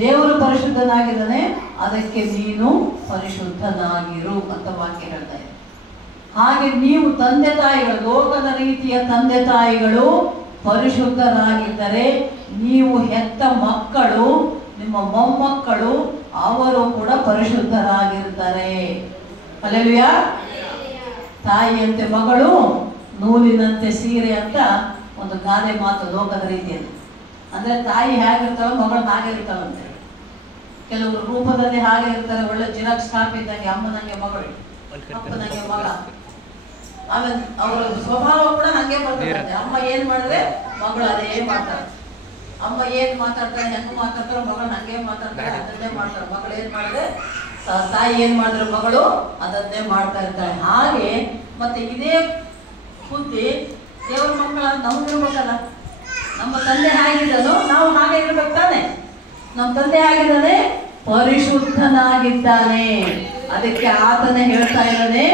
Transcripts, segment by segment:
ದೇವರು ಪರಿಶುದ್ಧನಾಗಿದ್ದಾನೆ, ಅದಕ್ಕೆ ನೀನು ಪರಿಶುದ್ಧನಾಗಿರು ಅಂತ ವಾಕ್ಯ ಹೇಳ್ತಾ ಇದೆ. ಹಾಗೆ ನೀವು ತಂದೆ ತಾಯಿಗಳು, ಲೋಕದ ರೀತಿಯ ತಂದೆ ತಾಯಿಗಳು ಪರಿಶುದ್ಧರಾಗಿದ್ದರೆ ನೀವು ಹೆತ್ತ ಮಕ್ಕಳು, ನಿಮ್ಮ ಮೊಮ್ಮಕ್ಕಳು, ಅವರು ಕೂಡ ಪರಿಶುದ್ಧರಾಗಿರ್ತಾರೆ. ಹಲ್ಲೆಲೂಯಾ. ತಾಯಿಯಂತೆ ಮಗಳು, ನೂಲಿನಂತೆ ಸೀರೆ ಅಂತ ಒಂದು ಗಾದೆ ಮಾತು ಲೋಕದ ರೀತಿಯಲ್ಲಿ. ಅಂದ್ರೆ ತಾಯಿ ಹೇಗಿರ್ತಾಳೋ ಮಗಳು ಹಾಗೆ ಇರ್ತಾಳಂತೆ. ಕೆಲವರು ರೂಪದಲ್ಲಿ ಹಾಗೆ ಇರ್ತಾರೆ, ಒಳ್ಳೆ ಜಿರಾಕ್ಸ್ ಕಾಪಿ ಇದ್ದಂಗೆ, ಅಮ್ಮನಂಗೆ ಮಗಳು, ಅಪ್ಪನಂಗೆ ಮಗ. ಆಮೇಲೆ ಅವರ ಸ್ವಭಾವ ಕೂಡ ಹಂಗೆ ಬರ್ತದೆ. ಅಮ್ಮ ಏನ್ ಮಾಡಿದ್ರೆ ಮಗಳು ಅದೇ ಮಾಡ್ತಾರೆ. ಅಮ್ಮ ಏನ್ ಮಾತಾಡ್ತಾರೆ, ಹೆಂಗ್ ಮಾತಾಡ್ತಾರೋ ಮಗಳು ಹಂಗೆ ಮಾತಾಡ್ತಾರೆ, ಅದನ್ನೇ ಮಾಡ್ತಾರೆ. ಮಗಳು ಏನ್ ಮಾಡಿದ್ರೆ, ತಾಯಿ ಏನ್ ಮಾಡಿದ್ರೆ ಮಗಳು ಅದನ್ನೇ ಮಾಡ್ತಾ ಇರ್ತಾಳೆ. ಹಾಗೆ ಮತ್ತೆ ಇದೇ ಬುದ್ಧಿ ದೇವ್ರ ಮಕ್ಕಳ ನಮಗಿರ್ಬೇಕಲ್ಲ. ನಮ್ಮ ತಂದೆ ಹೇಗಿದ್ದಾನೋ ನಾವು ಹಾಗೆ ಇರ್ಬೇಕು ತಾನೆ. ನಮ್ಮ ತಂದೆ ಹೇಗಿದ್ದಾನೆ, ಪರಿಶುದ್ಧನಾಗಿದ್ದಾನೆ. ಅದಕ್ಕೆ ಆತನೇ ಹೇಳ್ತಾ ಇದ್ದಾನೆ,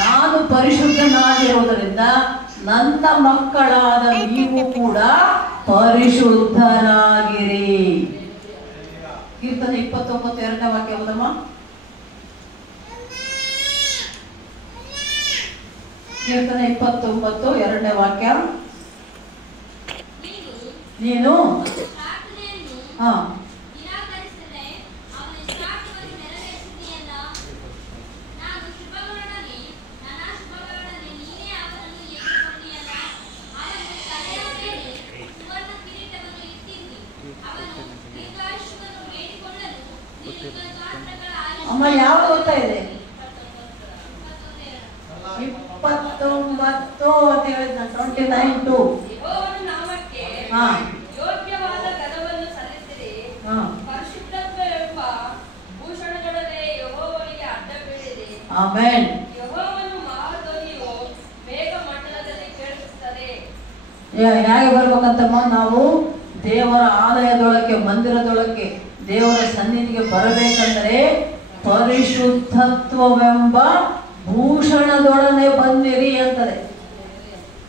ನಾನು ಪರಿಶುದ್ಧನಾಗಿರುವುದರಿಂದ ನನ್ನ ಮಕ್ಕಳಾದ ನೀವು ಕೂಡ ಪರಿಶುದ್ಧರಾಗಿರಿ. ಕೀರ್ತನೆ 29 2ನೇ ವಾಕ್ಯ ಓದಮ್ಮ. ಕೀರ್ತನೆ 29 2ನೇ ವಾಕ್ಯ. ನೀನು ಅಮ್ಮ ಯಾವ್ದು ಓದ್ತಾ ಇದೆ? 29 ಅಂತ ಹೇಳಿದ 29:2. ಆಮೆನ್. ಹೇಗೆ ಬರ್ಬೇಕಂತಮ್ಮ? ನಾವು ದೇವರ ಆಲಯದೊಳಕ್ಕೆ, ಮಂದಿರದೊಳಕ್ಕೆ, ದೇವರ ಸನ್ನಿಧಿಗೆ ಬರಬೇಕಂದ್ರೆ ಪರಿಶುದ್ಧತ್ವವೆಂಬ ಭೂಷಣದೊಡನೆ ಬಂದಿರಿ ಅಂತದೆ.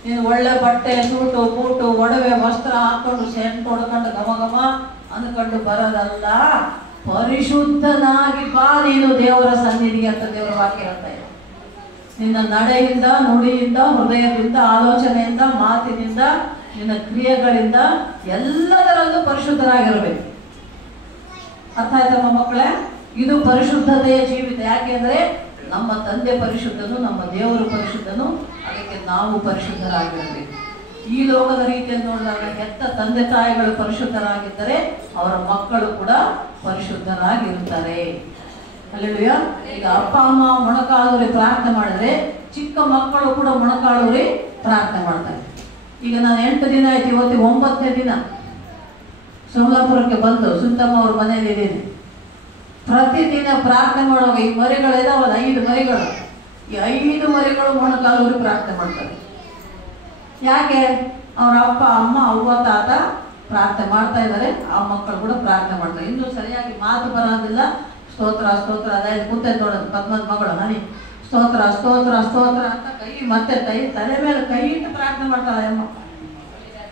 ನೀನು ಒಳ್ಳೆ ಬಟ್ಟೆ, ಸೂಟು ಬೂಟು, ಒಡವೆ, ವಸ್ತ್ರ ಹಾಕೊಂಡು ಸೆಂಟ್ ಹೊಡ್ಕೊಂಡು ಘಮ ಘಮ ಅಂದ್ಕೊಂಡು ಬರೋದಲ್ಲ. ಪರಿಶುದ್ಧನಾಗಿ ಬಾ ನೀನು ದೇವರ ಸನ್ನಿಧಿಗೆ ಅಂತ ದೇವರ ವಾಕ್ಯ ಹೇಳ್ತಾ ಇದೆ. ನಿನ್ನ ನಡೆಯಿಂದ, ನುಡಿಯಿಂದ, ಹೃದಯದಿಂದ, ಆಲೋಚನೆಯಿಂದ, ಮಾತಿನಿಂದ, ನಿನ್ನ ಕ್ರಿಯೆಗಳಿಂದ ಎಲ್ಲದರಲ್ಲೂ ಪರಿಶುದ್ಧರಾಗಿರ್ಬೇಕು. ಅರ್ಥ ಆಯ್ತಮ್ಮ ಮಕ್ಕಳೇ? ಇದು ಪರಿಶುದ್ಧತೆಯ ಜೀವಿತ. ಯಾಕೆಂದ್ರೆ ನಮ್ಮ ತಂದೆ ಪರಿಶುದ್ಧನು, ನಮ್ಮ ದೇವರು ಪರಿಶುದ್ಧನು, ಅದಕ್ಕೆ ನಾವು ಪರಿಶುದ್ಧರಾಗಿರಬೇಕು. ಈ ಲೋಕದ ರೀತಿಯಲ್ಲಿ ನೋಡಿದಾಗ ಹೆತ್ತ ತಂದೆ ತಾಯಿಗಳು ಪರಿಶುದ್ಧರಾಗಿದ್ದರೆ ಅವರ ಮಕ್ಕಳು ಕೂಡ ಪರಿಶುದ್ಧರಾಗಿರುತ್ತಾರೆ. ಹಲ್ಲೆಲೂಯಾ. ಈಗ ಅಪ್ಪ ಅಮ್ಮ ಮೊಣಕಾಲೂರಿ ಪ್ರಾರ್ಥನೆ ಮಾಡಿದ್ರೆ ಚಿಕ್ಕ ಮಕ್ಕಳು ಕೂಡ ಮೊಣಕಾಲೂರಿ ಪ್ರಾರ್ಥನೆ ಮಾಡ್ತಾರೆ. ಈಗ ನಾನು 8 ದಿನ ಆಯ್ತು, ಇವತ್ತು 9ನೇ ದಿನ ಸೋಲಾಪುರಕ್ಕೆ ಬಂದು ಸುತ್ತಮ್ಮ ಅವ್ರ ಮನೇಲಿ ಇದ್ದೀನಿ. ಪ್ರತಿದಿನ ಪ್ರಾರ್ಥನೆ ಮಾಡುವಾಗ ಈ ಮರಿಗಳಿದಾವಲ್ಲ, 5 ಮರಿಗಳು, ಈ 5 ಮರಿಗಳು ಮೊಣಕಾಲೂರಿ ಪ್ರಾರ್ಥನೆ ಮಾಡ್ತಾರೆ. ಯಾಕೆ? ಅವ್ರ ಅಪ್ಪ ಅಮ್ಮ ಅವ್ವ ತಾತ ಪ್ರಾರ್ಥನೆ ಮಾಡ್ತಾ ಇದ್ದಾರೆ, ಆ ಮಕ್ಕಳು ಕೂಡ ಪ್ರಾರ್ಥನೆ ಮಾಡ್ತಾರೆ. ಇನ್ನೂ ಸರಿಯಾಗಿ ಮಾತು ಬರೋದಿಲ್ಲ. ಸ್ತೋತ್ರ ಸ್ತೋತ್ರ ಅದಾಯ್ತು ಕೂತೈತೆ ನೋಡೋದು ಪದ್ಮದ ಮಗಳು ಹನಿ ಸ್ತೋತ್ರ ಸ್ತೋತ್ರ ಸ್ತೋತ್ರ ಅಂತ ಕೈ ಮತ್ತೆ ತಲೆ ಮೇಲೆ ಕೈ ಇಟ್ಟು ಪ್ರಾರ್ಥನೆ ಮಾಡ್ತಾರೆ ಅಮ್ಮ.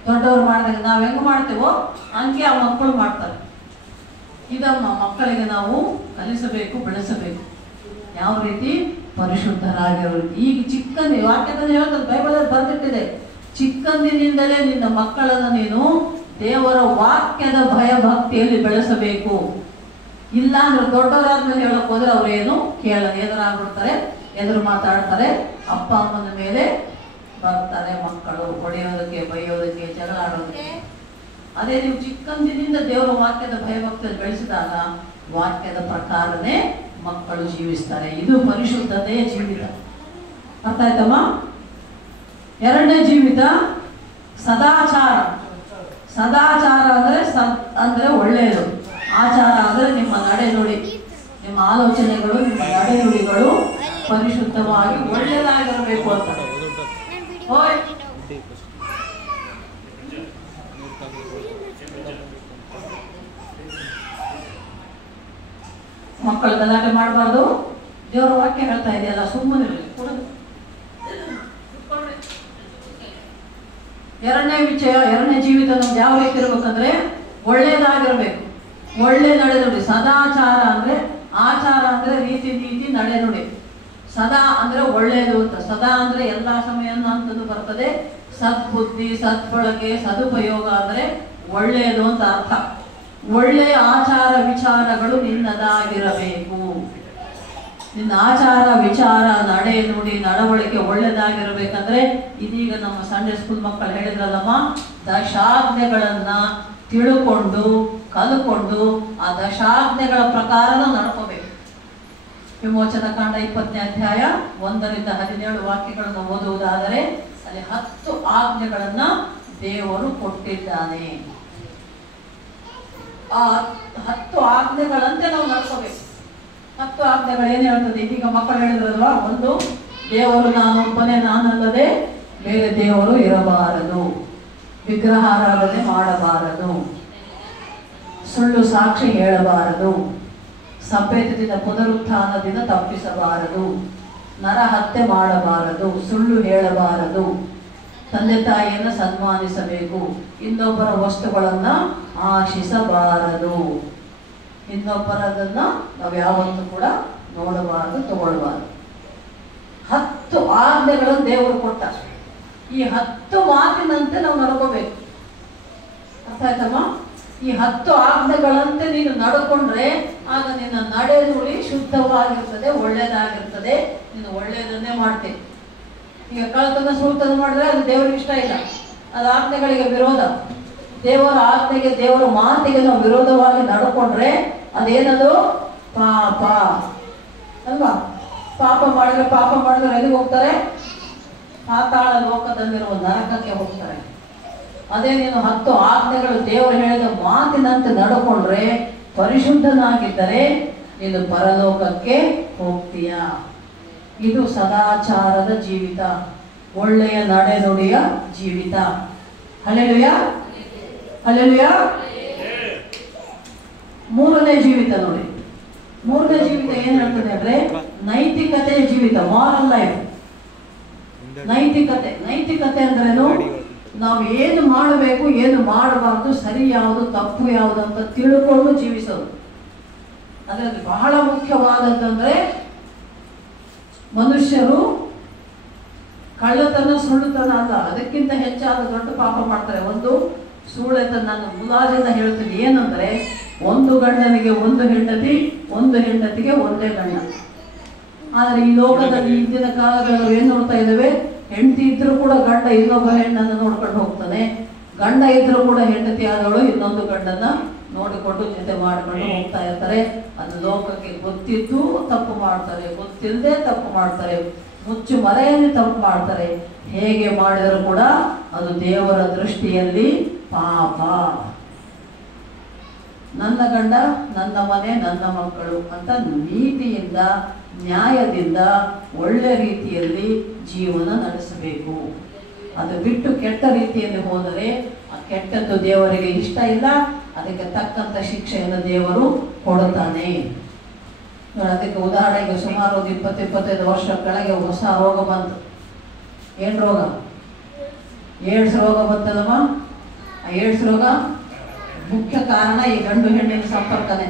ದೊಡ್ಡವ್ರು ಮಾಡಿದಾಗ ನಾವು ಹೆಂಗ್ ಮಾಡ್ತೇವೋ ಹಂಗೆ ಆ ಮಕ್ಕಳು ಮಾಡ್ತಾರೆ. ಇದಮ್ಮ ಮಕ್ಕಳಿಗೆ ನಾವು ಕಲಿಸಬೇಕು, ಬೆಳೆಸಬೇಕು. ಯಾವ ರೀತಿ ಪರಿಶುದ್ಧರಾಗಿರೋದು. ಈಗ ಚಿಕ್ಕಂದಿ ವಾಕ್ಯದಲ್ಲಿ ಹೇಳ್ತಾರೆ, ಬೈಬಲಲ್ಲಿ ಬರ್ದಿಟ್ಟಿದೆ, ಚಿಕ್ಕಂದಿನಿಂದಲೇ ನಿನ್ನ ಮಕ್ಕಳನ್ನು ನೀನು ದೇವರ ವಾಕ್ಯದ ಭಯ ಭಕ್ತಿಯಲ್ಲಿ ಬೆಳೆಸಬೇಕು. ಇಲ್ಲ ಅಂದ್ರೆ ದೊಡ್ಡವರಾದ್ಮೇಲೆ ಹೇಳಕ್ ಹೋದ್ರೆ ಅವ್ರೇನು ಕೇಳಲ್ಲ, ಎದುರಾಗ್ಬಿಡ್ತಾರೆ, ಎದುರು ಮಾತಾಡ್ತಾರೆ, ಅಪ್ಪ ಅಮ್ಮನ ಮೇಲೆ ಬರ್ತಾರೆ ಮಕ್ಕಳು, ಹೊಡೆಯೋದಕ್ಕೆ, ಬೈಯೋದಕ್ಕೆ, ಜಗಳ ಆಡೋದಕ್ಕೆ. ಅದೇ ನೀವು ಚಿಕ್ಕಂದಿನಿಂದ ದೇವರ ವಾಕ್ಯದ ಭಯಭಕ್ತಿಯಲ್ಲಿ ಬೆಳೆಸಿದಾಗ ವಾಕ್ಯದ ಪ್ರಕಾರನೇ ಮಕ್ಕಳು ಜೀವಿಸ್ತಾರೆ. ಇದು ಪರಿಶುದ್ಧತೆಯ ಜೀವಿತ. ಅರ್ಥ ಆಯ್ತಮ್ಮ? 2ನೇ ಜೀವಿತ ಸದಾಚಾರ. ಸದಾಚಾರ ಅಂದ್ರೆ ಒಳ್ಳೆಯದು. ಆಚಾರ ಅಂದ್ರೆ ನಿಮ್ಮ ನಡೆ ನುಡಿ, ನಿಮ್ಮ ಆಲೋಚನೆಗಳು, ನಿಮ್ಮ ನಡೆ ನುಡಿಗಳು ಪರಿಶುದ್ಧವಾಗಿ ಒಳ್ಳೆಯದಾಗಿರಬೇಕು ಅಂತ. ಮಕ್ಕಳು ಗಲಾಟೆ ಮಾಡಬಾರ್ದು. ದೇವರ ವಾಕ್ಯ ಹೇಳ್ತಾ ಇದೆಯಲ್ಲ, ಸುಮ್ಮನೆ ಎರಡನೇ ಜೀವಿತ ನಮ್ಗೆ ಯಾವ ರೀತಿ ಇರ್ಬೇಕಂದ್ರೆ ಒಳ್ಳೇದಾಗಿರ್ಬೇಕು. ಒಳ್ಳೆ ನಡೆನುಡಿ. ಸದಾಚಾರ ಅಂದ್ರೆ, ಆಚಾರ ಅಂದ್ರೆ ರೀತಿ ನೀತಿ ನಡೆನುಡಿ. ಸದಾ ಅಂದ್ರೆ ಒಳ್ಳೆಯದು ಅಂತ. ಸದಾ ಅಂದ್ರೆ ಎಲ್ಲಾ ಸಮಯನ ಅಂತದ್ದು ಬರ್ತದೆ. ಸದ್ಬುದ್ಧಿ, ಸದ್ಬಳಕೆ, ಸದುಪಯೋಗ ಅಂದ್ರೆ ಒಳ್ಳೆಯದು ಅಂತ ಅರ್ಥ. ಒಳ್ಳೆಯ ಆಚಾರ ವಿಚಾರಗಳು ನಿನ್ನದಾಗಿರಬೇಕು. ನಿನ್ನ ಆಚಾರ ವಿಚಾರ ನಡೆ ನುಡಿ ನಡವಳಿಕೆ ಒಳ್ಳೆದಾಗಿರ್ಬೇಕಂದ್ರೆ ಇದೀಗ ನಮ್ಮ ಸಂಡೇ ಸ್ಕೂಲ್ ಮಕ್ಕಳು ಹೇಳಿದ್ರಲ್ಲಮ್ಮ, ದಶಾಜ್ಞೆಗಳನ್ನ ತಿಳ್ಕೊಂಡು ಕಲ್ಕೊಂಡು ಆ ದಶಾಜ್ಞೆಗಳ ಪ್ರಕಾರ ನಡ್ಕೋಬೇಕು. ವಿಮೋಚನ ಕಾಂಡ 20ನೇ ಅಧ್ಯಾಯ 1ರಿಂದ 17 ವಾಕ್ಯಗಳನ್ನು ಓದುವುದಾದರೆ ಅಲ್ಲಿ 10 ಆಜ್ಞೆಗಳನ್ನ ದೇವರು ಕೊಟ್ಟಿದ್ದಾನೆ. ಆ 10 ಆಜ್ಞೆಗಳಂತೆ ನಾವು ನಡ್ಕೋಬೇಕು. 10 ಆಜ್ಞೆಗಳು ಏನ್ ಹೇಳ್ತದೆ? ಇದೀಗ ಮಕ್ಕಳು ಹೇಳಿದ್ರಲ್ವಾ, ಒಂದು, ದೇವರು ನಾನೊಬ್ಬನೇ, ನಾನಲ್ಲದೆ ಬೇರೆ ದೇವರು ಇರಬಾರದು, ವಿಗ್ರಹಾರಾಧನೆ ಮಾಡಬಾರದು, ಸುಳ್ಳು ಸಾಕ್ಷಿ ಹೇಳಬಾರದು, ಸಭ್ಯತೆಯಿಂದ ಪುನರುತ್ಥಾನದಿಂದ ತಪ್ಪಿಸಬಾರದು, ನರಹತ್ಯೆ ಮಾಡಬಾರದು, ಸುಳ್ಳು ಹೇಳಬಾರದು, ತಂದೆ ತಾಯಿಯನ್ನು ಸನ್ಮಾನಿಸಬೇಕು, ಇನ್ನೊಬ್ಬರ ವಸ್ತುಗಳನ್ನ ಆಶಿಸಬಾರದು, ಇನ್ನೊಬ್ಬರದನ್ನ ನಾವು ಯಾವತ್ತೂ ಕೂಡ ನೋಡಬಾರದು, ತಗೊಳ್ಬಾರದು. 10 ಆಜ್ಞೆಗಳನ್ನು ದೇವರು ಕೊಟ್ಟ. ಈ 10 ಮಾತಿನಂತೆ ನಾವು ನಡ್ಕೋಬೇಕು. ಅರ್ಥ ಆಯ್ತಮ್ಮ? ಈ 10 ಆಜ್ಞೆಗಳಂತೆ ನೀನು ನಡ್ಕೊಂಡ್ರೆ ಆಗ ನಿನ್ನ ನಡೆನುಡಿ ಶುದ್ಧವಾಗಿರ್ತದೆ, ಒಳ್ಳೇದಾಗಿರ್ತದೆ. ನೀನು ಒಳ್ಳೇದನ್ನೇ ಮಾಡ್ತೇನೆ. ಈಗ ಕಳ್ತನ ಸುಳ್ತನ ಮಾಡಿದ್ರೆ ಅದು ದೇವರಿಗೆ ಇಷ್ಟ ಇಲ್ಲ, ಅದು ಆಜ್ಞೆಗಳಿಗೆ ವಿರೋಧ. ದೇವರ ಆಜ್ಞೆಗೆ, ದೇವರ ಮಾತಿಗೆ ನಾವು ವಿರೋಧವಾಗಿ ನಡ್ಕೊಂಡ್ರೆ ಅದೇನದು? ಪಾಪ ಅಲ್ವಾ? ಪಾಪ ಮಾಡಿದ್ರೆ ಎಲ್ಲಿಗೆ ಹೋಗ್ತಾರೆ? ಪಾತಾಳ ಲೋಕದಲ್ಲಿರುವ ನರಕಕ್ಕೆ ಹೋಗ್ತಾರೆ. ಅದೇ ನೀನು 10 ಆಜ್ಞೆಗಳು ದೇವರು ಹೇಳಿದ ಮಾತಿನಂತೆ ನಡ್ಕೊಂಡ್ರೆ, ಪರಿಶುದ್ಧನಾಗಿದ್ದರೆ ನೀನು ಪರಲೋಕಕ್ಕೆ ಹೋಗ್ತೀಯ. ಇದು ಸದಾಚಾರದ ಜೀವಿತ, ಒಳ್ಳೆಯ ನಡೆನುಡಿಯ ಜೀವಿತ. Hallelujah, hallelujah. 3ನೇ ಜೀವಿತ ನೋಡಿ. 3ನೇ ಜೀವಿತ ಏನ್ ಹೇಳ್ತದೆ ಅಂದ್ರೆ ನೈತಿಕತೆಯ ಜೀವಿತ, ಮಾರಲ್ ಲೈಫ್. ನೈತಿಕತೆ ಅಂದ್ರೇನು? ನಾವು ಏನು ಮಾಡಬೇಕು, ಏನು ಮಾಡಬಾರ್ದು, ಸರಿ ಯಾವುದು, ತಪ್ಪು ಯಾವುದು ಅಂತ ತಿಳ್ಕೊಂಡು ಜೀವಿಸೋದು. ಅದರಲ್ಲಿ ಬಹಳ ಮುಖ್ಯವಾದದ್ದಂದ್ರೆ ಮನುಷ್ಯರು ಕಳ್ಳತನ ಸುಳ್ಳುತನ ಅಲ್ಲ, ಅದಕ್ಕಿಂತ ಹೆಚ್ಚಾದ ದೊಡ್ಡ ಪಾಪ ಮಾಡ್ತಾರೆ. ಒಂದು ಸುಳ್ಳೆತನ. ನಾನು ಮುಲಾಜಿಂದ ಹೇಳ್ತೀನಿ ಏನಂದ್ರೆ, ಒಂದು ಗಂಡನಿಗೆ ಒಂದು ಹೆಂಡತಿ, ಒಂದು ಹೆಂಡತಿಗೆ ಒಂದೇ ಗಂಡ. ಆದ್ರೆ ಈ ಲೋಕದಲ್ಲಿ ಇಂದಿನ ಕಾಲಗಳು ಏನ್ ನೋಡ್ತಾ ಇದ್ದೇವೆ? ಹೆಂಡತಿ ಇದ್ರೂ ಕೂಡ ಗಂಡ ಇನ್ನೊಬ್ಬ ಹೆಣ್ಣನ್ನು ನೋಡ್ಕೊಂಡು ಹೋಗ್ತಾನೆ, ಗಂಡ ಇದ್ರೂ ಕೂಡ ಹೆಂಡತಿ ಆದವಳು ಇನ್ನೊಂದು ಗಂಡನ್ನ ನೋಡಿಕೊಂಡು ಜೊತೆ ಮಾಡ್ಕೊಂಡು ಹೋಗ್ತಾ ಇರ್ತಾರೆ. ಅದು ಲೋಕಕ್ಕೆ ಗೊತ್ತಿದ್ದು ತಪ್ಪು ಮಾಡ್ತಾರೆ, ಗೊತ್ತಿಲ್ಲದೆ ತಪ್ಪು ಮಾಡ್ತಾರೆ, ಮುಚ್ಚು ಮರೆಯಲ್ಲಿ ತಪ್ಪು ಮಾಡ್ತಾರೆ. ಹೇಗೆ ಮಾಡಿದರೂ ಕೂಡ ಅದು ದೇವರ ದೃಷ್ಟಿಯಲ್ಲಿ ಪಾಪ. ನನ್ನ ಗಂಡ, ನನ್ನ ಮನೆ, ನನ್ನ ಮಕ್ಕಳು ಅಂತ ನೀತಿಯಿಂದ, ನ್ಯಾಯದಿಂದ, ಒಳ್ಳೆ ರೀತಿಯಲ್ಲಿ ಜೀವನ ನಡೆಸಬೇಕು. ಅದು ಬಿಟ್ಟು ಕೆಟ್ಟ ರೀತಿಯಲ್ಲಿ ಹೋದರೆ ಆ ಕೆಟ್ಟದ್ದು ದೇವರಿಗೆ ಇಷ್ಟ ಇಲ್ಲ. ಅದಕ್ಕೆ ತಕ್ಕಂಥ ಶಿಕ್ಷೆಯನ್ನು ದೇವರು ಕೊಡುತ್ತಾನೆ. ಅದಕ್ಕೆ ಉದಾಹರಣೆಗೆ ಸುಮಾರು 20-25 ವರ್ಷ ಕೆಳಗೆ ಹೊಸ ರೋಗ ಬಂತು. ಏನ್ ರೋಗ? ಏಡ್ಸ್ ರೋಗ ಬಂತಲ್ಲಮ್ಮ. ಆ ಏಡ್ಸ್ ರೋಗ ಮುಖ್ಯ ಕಾರಣ ಈ ಗಂಡು ಹೆಣ್ಣಿನ ಸಂಪರ್ಕನೇ.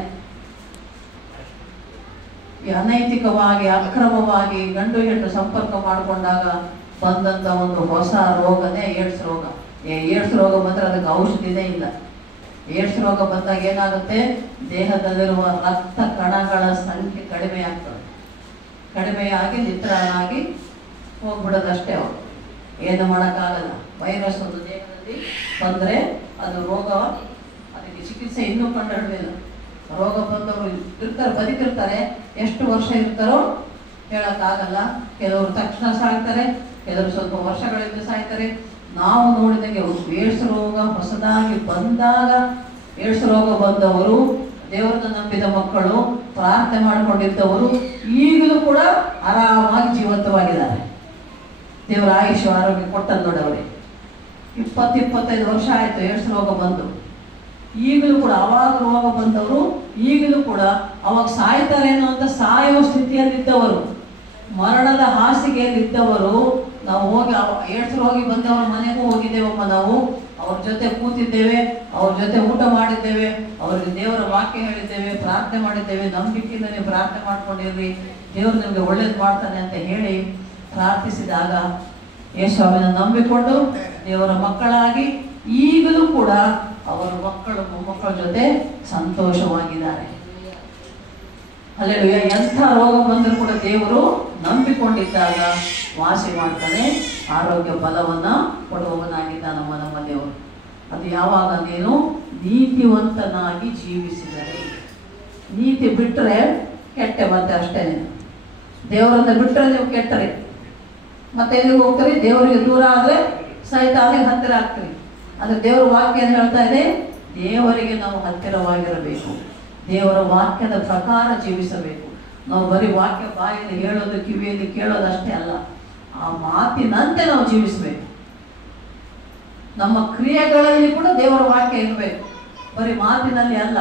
ಈ ಅನೈತಿಕವಾಗಿ, ಅಕ್ರಮವಾಗಿ ಗಂಡು ಹೆಣ್ಣು ಸಂಪರ್ಕ ಮಾಡಿಕೊಂಡಾಗ ಬಂದಂತ ಒಂದು ಹೊಸ ರೋಗನೇ ಏಡ್ಸ್ ರೋಗ. ಏಡ್ಸ್ ರೋಗ ಬಂದ್ರೆ ಅದಕ್ಕೆ ಔಷಧಿನೇ ಇಲ್ಲ. ಏಡ್ಸ್ ರೋಗ ಬಂದಾಗ ಏನಾಗುತ್ತೆ? ದೇಹದಲ್ಲಿರುವ ರಕ್ತ ಕಣಗಳ ಸಂಖ್ಯೆ ಕಡಿಮೆ ಆಗ್ತದೆ. ಕಡಿಮೆಯಾಗಿ ನಿತ್ರಾಣಾಗಿ ಹೋಗ್ಬಿಡೋದಷ್ಟೇ. ಅವರು ಏನು ಮಾಡೋಕ್ಕಾಗಲ್ಲ. ವೈರಸ್ ಒಂದು ದೇಹದಲ್ಲಿ ಬಂದರೆ ಅದು ರೋಗ, ಅದಕ್ಕೆ ಚಿಕಿತ್ಸೆ ಇನ್ನೂ ಕಂಡುಹಿಡಿದಿಲ್ಲ. ರೋಗ ಬಂದವರು ಇರ್ತಾರೆ, ಬದುಕಿರ್ತಾರೆ. ಎಷ್ಟು ವರ್ಷ ಇರ್ತಾರೋ ಹೇಳಕ್ಕಾಗಲ್ಲ. ಕೆಲವರು ತಕ್ಷಣ ಸಾಯ್ತಾರೆ, ಕೆಲವರು ಸ್ವಲ್ಪ ವರ್ಷಗಳಿಂದ ಸಾಯ್ತಾರೆ. ನಾವು ನೋಡಿದಂಗೆ ಏಡ್ಸ್ ರೋಗ ಹೊಸದಾಗಿ ಬಂದಾಗ, ಏಡ್ಸ್ ರೋಗ ಬಂದವರು, ದೇವರನ್ನ ನಂಬಿದ ಮಕ್ಕಳು, ಪ್ರಾರ್ಥನೆ ಮಾಡಿಕೊಂಡಿದ್ದವರು ಈಗಲೂ ಕೂಡ ಆರಾಮಾಗಿ ಜೀವಂತವಾಗಿದ್ದಾರೆ. ದೇವರ ಆಯುಷ್ ಆರೋಗ್ಯ ಕೊಟ್ಟದ್ದು ನೋಡಿ. ಅವರಿಗೆ 20-25 ವರ್ಷ ಆಯಿತು ಏಡ್ಸ್ ರೋಗ ಬಂದು. ಈಗಲೂ ಕೂಡ ಅವಾಗ ರೋಗ ಬಂದವರು ಈಗಲೂ ಕೂಡ ಅವಾಗ ಸಾಯ್ತಾರೇನೋ ಅಂತ ಸಾಯುವ ಸ್ಥಿತಿಯಲ್ಲಿದ್ದವರು, ಮರಣದ ಹಾಸಿಗೆಯಲ್ಲಿದ್ದವರು. ನಾವು ಹೋಗಿ ಏಡ್ಸ್ ರೋಗಿ ಬಂದವರ ಮನೆಗೂ ಹೋಗಿದ್ದೇವಮ್ಮ ನಾವು. ಅವ್ರ ಜೊತೆ ಕೂತಿದ್ದೇವೆ, ಅವ್ರ ಜೊತೆ ಊಟ ಮಾಡಿದ್ದೇವೆ, ಅವ್ರಿಗೆ ದೇವರ ವಾಕ್ಯ ಹೇಳಿದ್ದೇವೆ, ಪ್ರಾರ್ಥನೆ ಮಾಡಿದ್ದೇವೆ, ನಂಬಿಕೆಯಿಂದ ನೀವು ಪ್ರಾರ್ಥನೆ ಮಾಡ್ಕೊಂಡಿರ್ರಿ, ದೇವರು ನಿಮಗೆ ಒಳ್ಳೇದು ಮಾಡ್ತಾನೆ ಅಂತ ಹೇಳಿ ಪ್ರಾರ್ಥಿಸಿದಾಗ ಯೇಸುವಿನ ನಂಬಿಕೊಂಡು ದೇವರ ಮಕ್ಕಳಾಗಿ ಈಗಲೂ ಕೂಡ ಅವರ ಮಕ್ಕಳು ಮೊಮ್ಮಕ್ಕಳ ಜೊತೆ ಸಂತೋಷವಾಗಿದ್ದಾರೆ. ಹಲ್ಲೆಲೂಯಾ. ಎಂಥ ರೋಗ ಬಂದರೂ ಕೂಡ ದೇವರು ನಂಬಿಕೊಂಡಿದ್ದಾಗ ವಾಸಿ ಮಾಡ್ತಾನೆ, ಆರೋಗ್ಯ ಬಲವನ್ನ ಕೊಡುವವನಾಗಿದ್ದ ನಮ್ಮ ದೇವರು. ಅದು ಯಾವಾಗ ನೀನು ನೀತಿವಂತನಾಗಿ ಜೀವಿಸಿದರೆ. ನೀತಿ ಬಿಟ್ಟರೆ ಕೆಟ್ಟೆ, ಮತ್ತೆ ಅಷ್ಟೇ. ದೇವರನ್ನ ಬಿಟ್ಟರೆ ನೀವು ಕೆಟ್ಟರೆ ಮತ್ತೆ ಎಲ್ಲಿಗೆ ಹೋಗ್ತೀರಿ? ದೇವರಿಗೆ ದೂರ ಆದರೆ ಸೈತಾನಿಗೆ ಹತ್ತಿರ ಆಗ್ತೀರಿ. ಅದು ದೇವರ ವಾಕ್ಯ ಏನು ಹೇಳ್ತಾ ಇದೆ? ದೇವರಿಗೆ ನಾವು ಹತ್ತಿರವಾಗಿರಬೇಕು, ದೇವರ ವಾಕ್ಯದ ಪ್ರಕಾರ ಜೀವಿಸಬೇಕು. ನಾವು ಬರೀ ವಾಕ್ಯ ಬಾಯಲ್ಲಿ ಹೇಳೋದು, ಕಿವಿಯಲ್ಲಿ ಕೇಳೋದು ಅಷ್ಟೇ ಅಲ್ಲ, ಆ ಮಾತಿನಂತೆ ನಾವು ಜೀವಿಸಬೇಕು. ನಮ್ಮ ಕ್ರಿಯೆಗಳಲ್ಲಿ ಕೂಡ ದೇವರ ವಾಕ್ಯ ಇರಬೇಕು, ಬರೀ ಮಾತಿನಲ್ಲಿ ಅಲ್ಲ,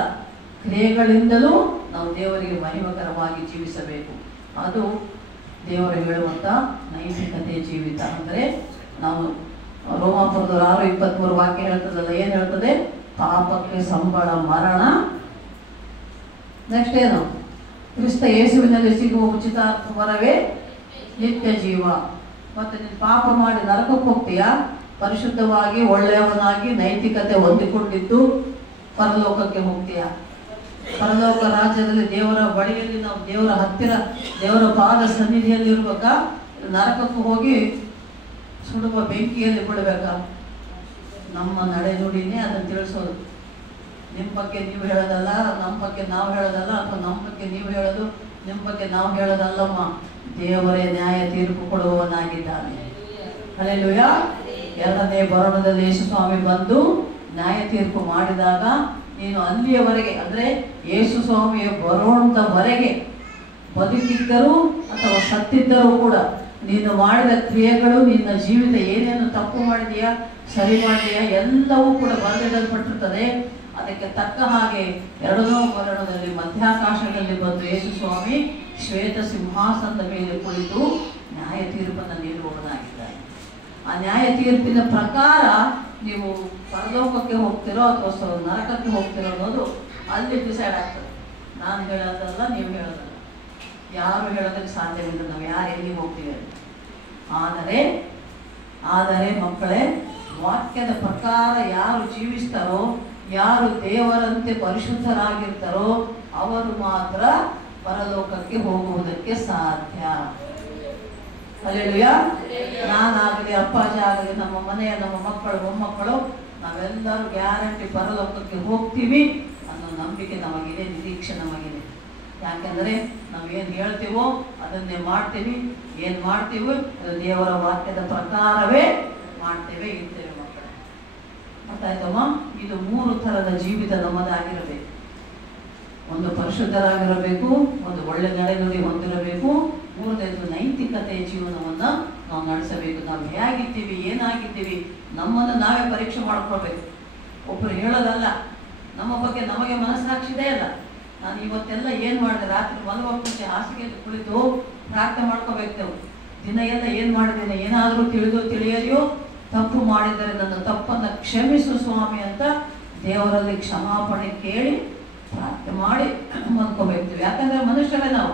ಕ್ರಿಯೆಗಳಿಂದಲೂ ನಾವು ದೇವರಿಗೆ ಮಹಿಮಕರವಾಗಿ ಜೀವಿಸಬೇಕು. ಅದು ದೇವರು ಹೇಳುವಂಥ ನೈತಿಕತೆ ಜೀವಿತ. ಅಂದರೆ ನಾವು ರೋಮಾಪುರದವರು 6:23 ವಾಕ್ಯ ಹೇಳ್ತದಲ್ಲ, ಏನು ಹೇಳ್ತದೆ? ಪಾಪಕ್ಕೆ ಸಂಬಳ ಮರಣ, ನೆಕ್ಸ್ಟ್ ಏನು? ಕ್ರಿಸ್ತ ಯೇಸುವಿನಲ್ಲಿ ಸಿಗುವ ಉಚಿತಾರ್ಥ ವರವೇ ನಿತ್ಯ ಜೀವ. ಮತ್ತೆ ನೀನು ಪಾಪ ಮಾಡಿ ನರಕಕ್ಕೆ ಹೋಗ್ತೀಯಾ? ಪರಿಶುದ್ಧವಾಗಿ ಒಳ್ಳೆಯವನಾಗಿ ನೈತಿಕತೆ ಹೊಂದಿಕೊಂಡಿದ್ದು ಪರಲೋಕಕ್ಕೆ ಹೋಗ್ತೀಯಾ? ಪರಲೋಕ ರಾಜ್ಯದಲ್ಲಿ ದೇವರ ಬಳಿಯಲ್ಲಿ ನಾವು ದೇವರ ಹತ್ತಿರ, ದೇವರ ಪಾದ ಸನ್ನಿಧಿಯಲ್ಲಿ ಇರ್ಬೇಕಾ? ನರಕಕ್ಕೆ ಹೋಗಿ ಸುಡುವ ಬೆಂಕಿಯಲ್ಲಿ ಬಿಡಬೇಕಾ? ನಮ್ಮ ನಡೆ ನುಡಿನೇ ಅದನ್ನು ತಿಳಿಸೋದು. ನಿಮ್ಮ ಬಗ್ಗೆ ನೀವು ಹೇಳೋದಲ್ಲ, ನಮ್ಮ ಬಗ್ಗೆ ನಾವು ಹೇಳೋದಲ್ಲ, ಅಥವಾ ನಮ್ಮ ಬಗ್ಗೆ ನೀವು ಹೇಳೋದು, ನಿಮ್ಮ ಬಗ್ಗೆ ನಾವು ಹೇಳೋದಲ್ಲಮ್ಮ. ದೇವರೇ ನ್ಯಾಯ ತೀರ್ಪು ಕೊಡುವವನಾಗಿದ್ದಾನೆ. ಹಲ್ಲೆಲೂಯಾ. ಎರಡನೇ ಬರೋಣದಲ್ಲಿ ಯೇಸು ಸ್ವಾಮಿ ಬಂದು ನ್ಯಾಯ ತೀರ್ಪು ಮಾಡಿದಾಗ ನೀನು ಅಲ್ಲಿಯವರೆಗೆ, ಅಂದರೆ ಯೇಸು ಸ್ವಾಮಿಯ ಬರುವಂತವರೆಗೆ ಬದುಕಿದ್ದರೂ ಅಥವಾ ಸತ್ತಿದ್ದರೂ ಕೂಡ ನೀನು ಮಾಡಿದ ಕ್ರಿಯೆಗಳು, ನಿನ್ನ ಜೀವಿತ ಏನೇನು ತಪ್ಪು ಮಾಡಿದೆಯಾ, ಸರಿ ಮಾಡಿದೆಯಾ, ಎಲ್ಲವೂ ಕೂಡ ಬರೆದಿಡಲ್ಪಟ್ಟಿರ್ತದೆ. ಅದಕ್ಕೆ ತಕ್ಕ ಹಾಗೆ ಎರಡನೇ ಬರಣದಲ್ಲಿ ಮಧ್ಯಾಕಾಶದಲ್ಲಿ ಬಂದು ಯೇಸು ಸ್ವಾಮಿ ಶ್ವೇತ ಸಿಂಹಾಸನದ ಮೇಲೆ ಕುಳಿತು ನ್ಯಾಯ ತೀರ್ಪನ್ನು ನೀಡುವವನಾಗಿದ್ದಾನೆ. ಆ ನ್ಯಾಯ ತೀರ್ಪಿನ ಪ್ರಕಾರ ನೀವು ಪರಲೋಕಕ್ಕೆ ಹೋಗ್ತಿರೋ ಅಥವಾ ನರಕಕ್ಕೆ ಹೋಗ್ತಿರೋ ಅನ್ನೋದು ಅಲ್ಲಿ ಡಿಸೈಡ್ ಆಗ್ತದೆ. ನಾನು ಹೇಳೋದಲ್ಲ, ನೀವು ಹೇಳೋದಲ್ಲ, ಯಾರು ಹೇಳೋದಕ್ಕೆ ಸಾಧ್ಯವಿಲ್ಲ, ನಾವು ಯಾರು ಎಲ್ಲಿಗೆ ಹೋಗ್ತೀವಿ. ಆದರೆ ಮಕ್ಕಳೇ, ವಾಕ್ಯದ ಪ್ರಕಾರ ಯಾರು ಜೀವಿಸ್ತಾರೋ, ಯಾರು ದೇವರಂತೆ ಪರಿಶುದ್ಧರಾಗಿರ್ತಾರೋ ಅವರು ಮಾತ್ರ ಪರಲೋಕಕ್ಕೆ ಹೋಗುವುದಕ್ಕೆ ಸಾಧ್ಯ. ಹಲ್ಲೆಲೂಯಾ. ನಾನಾಗಲಿ, ಅಪ್ಪಾಜಿ ಆಗಲಿ, ನಮ್ಮ ಮನೆಯ ನಮ್ಮ ಮಕ್ಕಳು ಮೊಮ್ಮಕ್ಕಳು ನಾವೆಲ್ಲರೂ ಗ್ಯಾರಂಟಿ ಪರಲೋಕಕ್ಕೆ ಹೋಗ್ತೀವಿ ಅನ್ನೋ ನಂಬಿಕೆ ನಮಗಿದೆ, ನಿರೀಕ್ಷೆ ನಮಗಿದೆ. ಯಾಕೆಂದರೆ ನಾವೇನು ಹೇಳ್ತೀವೋ ಅದನ್ನೇ ಮಾಡ್ತೀವಿ, ಏನು ಮಾಡ್ತೀವಿ ಅದು ದೇವರ ವಾಕ್ಯದ ಪ್ರಕಾರವೇ ಮಾಡ್ತೇವೆ, ಇರ್ತೇವೆ. ಮಕ್ಕಳೇ, ಗೊತ್ತಾಯ್ತಮ್ಮ? ಇದು 3 ಥರದ ಜೀವಿತ ನಮ್ಮದಾಗಿರಬೇಕು. ಒಂದು ಪರಿಶುದ್ಧರಾಗಿರಬೇಕು, ಒಂದು ಒಳ್ಳೆ ನಡೆನುಡಿ ಹೊಂದಿರಬೇಕು, 3ನೇದು ನೈತಿಕತೆಯ ಜೀವನವನ್ನು ನಾವು ನಡೆಸಬೇಕು. ನಾವು ಹೇಗಿದ್ದೀವಿ, ಏನಾಗಿದ್ದೀವಿ, ನಮ್ಮನ್ನು ನಾವೇ ಪರೀಕ್ಷೆ ಮಾಡ್ಕೊಳ್ಬೇಕು. ಒಬ್ಬರು ಹೇಳೋದಲ್ಲ, ನಮ್ಮ ಬಗ್ಗೆ ನಮಗೆ ಮನಸ್ಸಾಕ್ಷಿದೇ ಅಲ್ಲ. ನಾನು ಇವತ್ತೆಲ್ಲ ಏನು ಮಾಡಿದೆ, ರಾತ್ರಿ ಮಲಗುವ ಮುಂಚೆ ಹಾಸಿಗೆಯಲ್ಲಿ ಕುಳಿತು ಪ್ರಾರ್ಥನೆ ಮಾಡ್ಕೋಬೇಕು. ನಾವು ದಿನ ಎಲ್ಲ ಏನು ಮಾಡಿದ್ದೇನೆ, ಏನಾದರೂ ತಿಳಿಯದೆಯೋ ತಪ್ಪು ಮಾಡಿದರೆ ನನ್ನ ತಪ್ಪನ್ನು ಕ್ಷಮಿಸು ಸ್ವಾಮಿ ಅಂತ ದೇವರಲ್ಲಿ ಕ್ಷಮಾಪಣೆ ಕೇಳಿ ಪ್ರಾರ್ಥನೆ ಮಾಡಿ ಮಲ್ಕೋಬೇಕು. ಯಾಕಂದರೆ ಮನುಷ್ಯರೇ ನಾವು.